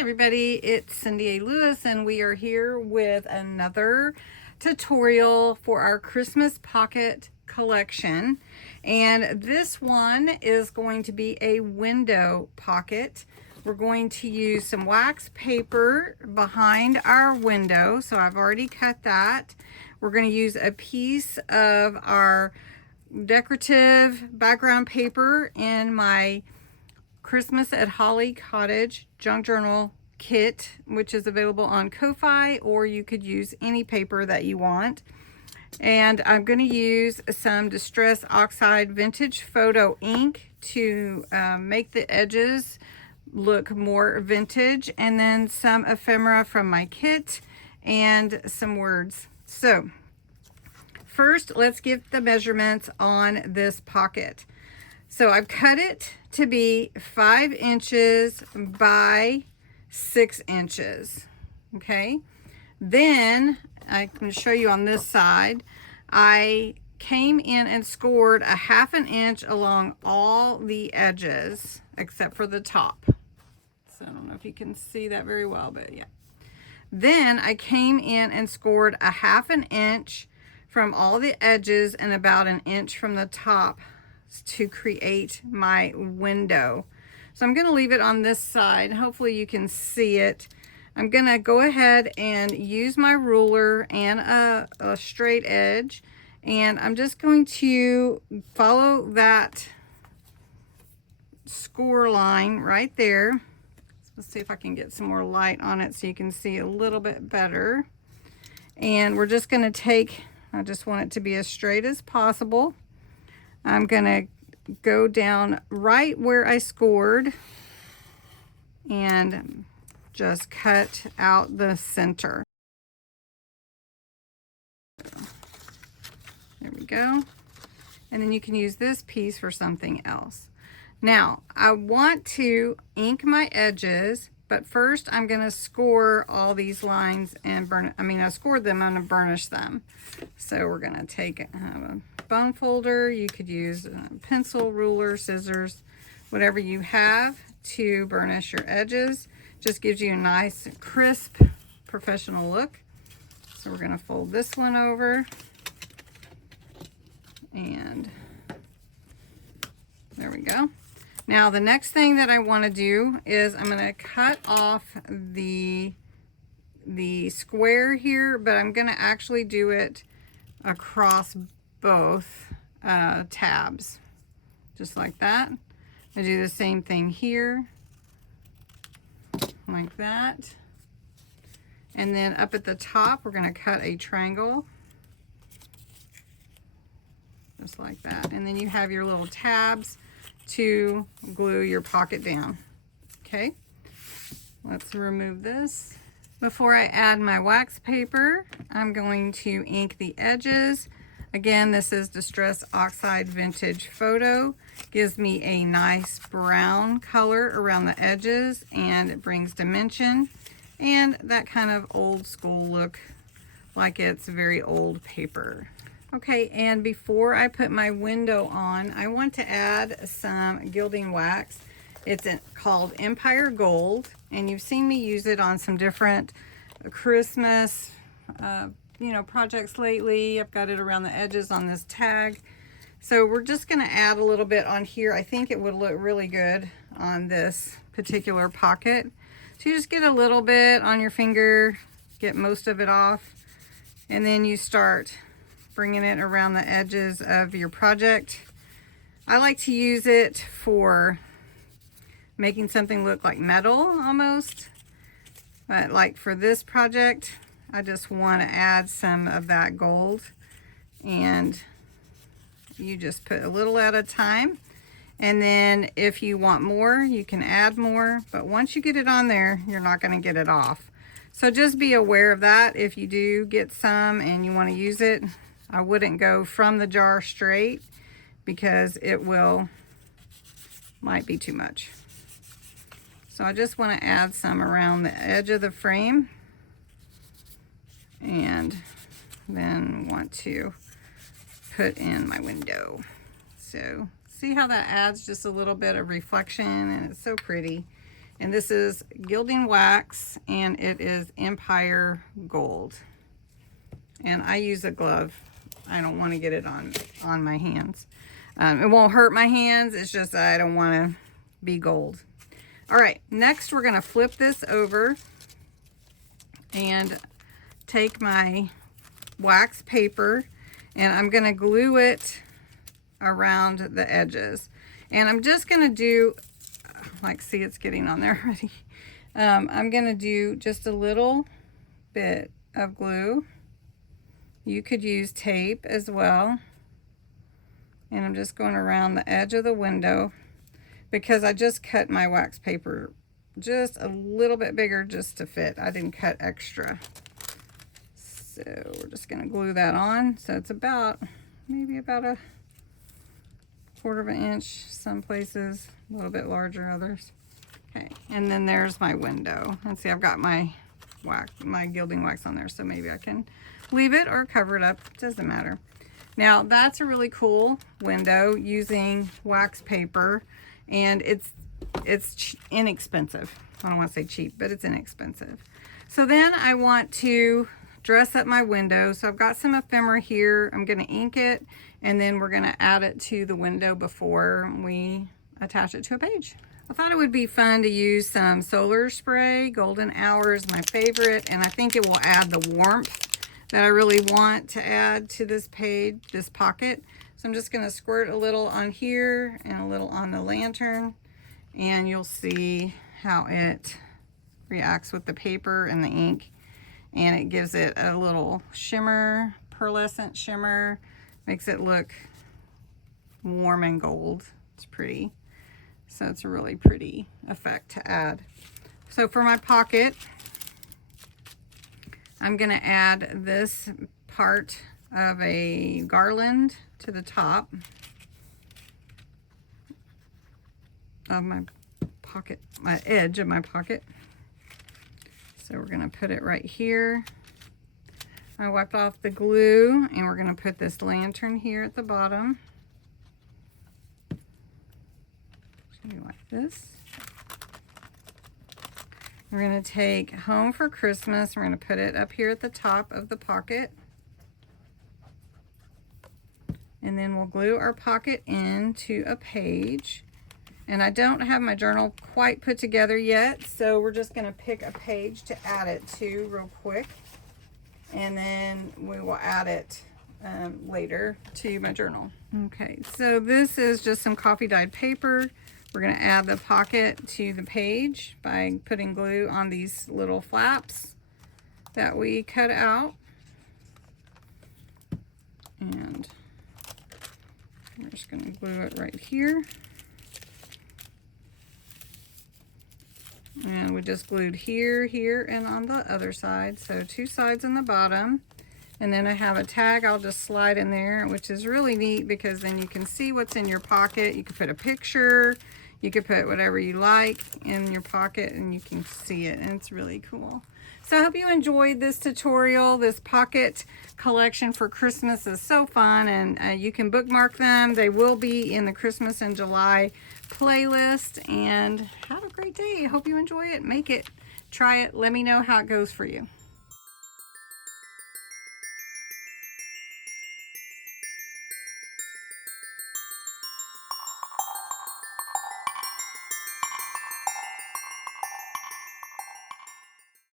everybody, it's Cindy A. Lewis and we are here with another tutorial for our Christmas pocket collection, and this one is going to be a window pocket. We're going to use some wax paper behind our window, so I've already cut that. We're going to use a piece of our decorative background paper in my Christmas at Holly Cottage junk journal kit, which is available on Ko-Fi, or you could use any paper that you want. And I'm going to use some Distress Oxide Vintage Photo ink to make the edges look more vintage, and then some ephemera from my kit and some words. So first, let's get the measurements on this pocket. So I've cut it to be 5 inches by 6 inches. Okay. Then I can show you on this side, I came in and scored a 1/2 inch along all the edges except for the top. So I don't know if you can see that very well, but yeah. Then I came in and scored a 1/2 inch from all the edges and about 1 inch from the top to create my window. So I'm going to leave it on this side. Hopefully you can see it. I'm going to go ahead and use my ruler and a straight edge, and I'm just going to follow that score line right there. Let's see if I can get some more light on it so you can see a little bit better. And we're just going to take, I just want it to be as straight as possible. I'm going to go down right where I scored and just cut out the center. There we go. And then you can use this piece for something else. Now, I want to ink my edges, but first I'm going to score all these lines and I scored them, I'm going to burnish them. So we're going to take a bone folder. You could use a pencil, ruler, scissors, whatever you have to burnish your edges. Just gives you a nice, crisp, professional look. So we're going to fold this one over, and there we go. Now the next thing that I want to do is I'm going to cut off the square here, but I'm going to actually do it across both tabs, just like that. I do the same thing here, like that. And then up at the top, we're going to cut a triangle, just like that. And then you have your little tabs to glue your pocket down. Okay, let's remove this. Before I add my wax paper, I'm going to ink the edges. Again, this is Distress Oxide Vintage Photo. Gives me a nice brown color around the edges, and it brings dimension and that kind of old school look, like it's very old paper. Okay, and before I put my window on, I want to add some gilding wax. It's called Empire Gold, and you've seen me use it on some different Christmas projects lately. I've got it around the edges on this tag. So we're just going to add a little bit on here. I think it would look really good on this particular pocket. So you just get a little bit on your finger, get most of it off, and then you start bringing it around the edges of your project. I like to use it for making something look like metal almost, but like for this project, I just want to add some of that gold, and you just put a little at a time, and then if you want more, you can add more, but once you get it on there, you're not going to get it off. So just be aware of that. If you do get some and you want to use it, I wouldn't go from the jar straight, because it might be too much. So I just want to add some around the edge of the frame, and then want to put in my window. So see how that adds just a little bit of reflection, and it's so pretty. And this is gilding wax, and it is Empire Gold. And I use a glove. I don't want to get it on my hands. It won't hurt my hands. It's just I don't want to be gold. All right, next we're going to flip this over and take my wax paper, and I'm going to glue it around the edges. And I'm just going to do, like, see, it's getting on there already. I'm going to do just a little bit of glue. You could use tape as well. And I'm just going around the edge of the window because I just cut my wax paper just a little bit bigger just to fit. I didn't cut extra. So we're just going to glue that on. So it's about, maybe about a 1/4 of an inch some places, a little bit larger others. Okay, and then there's my window. Let's see, I've got my wax, my gilding wax on there, so maybe I can leave it or cover it up. Doesn't matter. Now that's a really cool window using wax paper, and it's inexpensive. I don't want to say cheap, but it's inexpensive. So then I want to dress up my window. So I've got some ephemera here. I'm going to ink it, and then we're going to add it to the window before we attach it to a page. I thought it would be fun to use some solar spray. Golden Hour is my favorite, and I think it will add the warmth that I really want to add to this page, this pocket. So I'm just going to squirt a little on here and a little on the lantern, and you'll see how it reacts with the paper and the ink, and it gives it a little shimmer, pearlescent shimmer, makes it look warm and gold. It's pretty. So it's a really pretty effect to add. So for my pocket, I'm going to add this part of a garland to the top of my pocket, my edge of my pocket. So we're going to put it right here. I wiped off the glue, and we're going to put this lantern here at the bottom. Something like this. We're going to take Home for Christmas. We're going to put it up here at the top of the pocket. And then we'll glue our pocket into a page. And I don't have my journal quite put together yet, so we're just going to pick a page to add it to real quick. And then we will add it later to my journal. Okay, so this is just some coffee dyed paper. We're going to add the pocket to the page by putting glue on these little flaps that we cut out. And we're just going to glue it right here. And we just glued here, here, and on the other side. So 2 sides on the bottom. And then I have a tag I'll just slide in there, which is really neat because then you can see what's in your pocket. You can put a picture. You could put whatever you like in your pocket, and you can see it, and it's really cool. So I hope you enjoyed this tutorial. This pocket collection for Christmas is so fun, and you can bookmark them. They will be in the Christmas in July playlist, and have a great day. I hope you enjoy it. Make it, try it. Let me know how it goes for you.